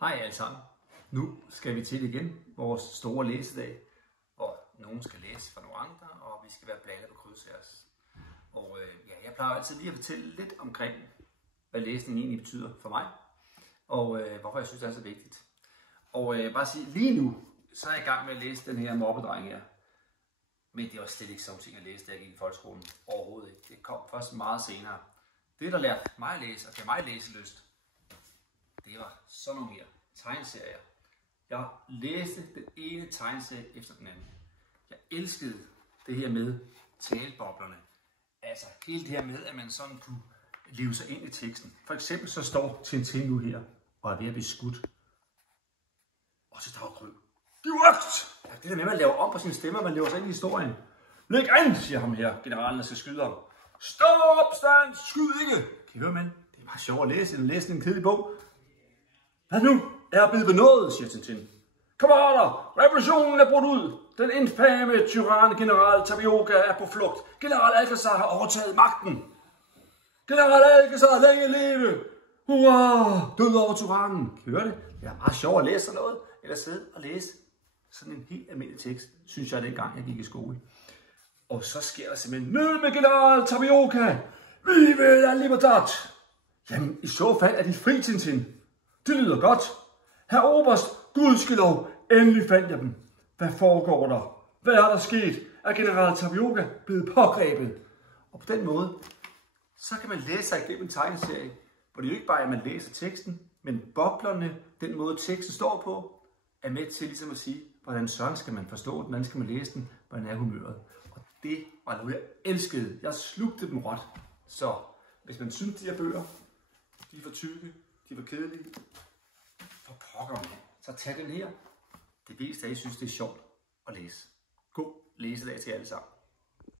Hej alle sammen. Nu skal vi til igen vores store læsedag, hvor nogen skal læse for nogle andre, og vi skal være blandet på kryds af os. Og jeg plejer altid lige at fortælle lidt omkring, hvad læsning egentlig betyder for mig, og hvorfor jeg synes, det er så vigtigt. Og bare sige, lige nu, så er jeg i gang med at læse den her mobbedreng her. Men det var slet ikke sådan ting at læse, da jeg gik i folkeskolen. Overhovedet ikke. Det kom først meget senere. Det, der lærte mig at læse, og gav mig læselyst, det var sådan nogle her tegneserier. Jeg læste den ene tegneserie efter den anden. Jeg elskede det her med taleboblerne. Altså hele det her med, at man sådan kunne leve sig ind i teksten. For eksempel så står Tintin nu her og er ved at blive skudt. Og så står Krø. Ja, det der med, at man laver om på sine stemmer, man lever sig ind i historien. Læg an, siger ham her, generalen, der skal skyde ham. Stop, stand, skyd ikke! Kan I høre, mand? Det er meget sjovt at læse en kedelig bog. Hvad nu? Jeg er blevet benådet, siger Tintin. Kammerater, revolutionen er brudt ud. Den infame tyran general Tapioca er på flugt. General Alcazar har overtaget magten. General Alcazar, længe leve! Hurra! Død over tyrannen. Kan I høre det? Det er meget sjovt at læse sådan noget, eller sidde og læse sådan en helt almindelig tekst, synes jeg, dengang jeg gik i skole. Og så sker der simpelthen ned med general Tapioca. Vive la libertad! Jamen, i så fald er de fri, Tintin. Det lyder godt. Herr Oberst, gudskelov, endelig fandt jeg dem. Hvad foregår der? Hvad er der sket? Er general Tapioca blevet pågrebet? Og på den måde, så kan man læse sig igennem en tegneserie, hvor det jo ikke bare er, at man læser teksten, men boblerne, den måde teksten står på, er med til ligesom at sige, hvordan søren skal man forstå den, hvordan skal man læse den, hvordan er humøret. Og det var noget, jeg elskede. Jeg slugte dem råt. Så hvis man synes, de her bøger, de er for tykke, de er for kedelige, for pokker man, så tag den her. Det vigtigste er, at I synes, det er sjovt at læse. God læsedag til alle sammen.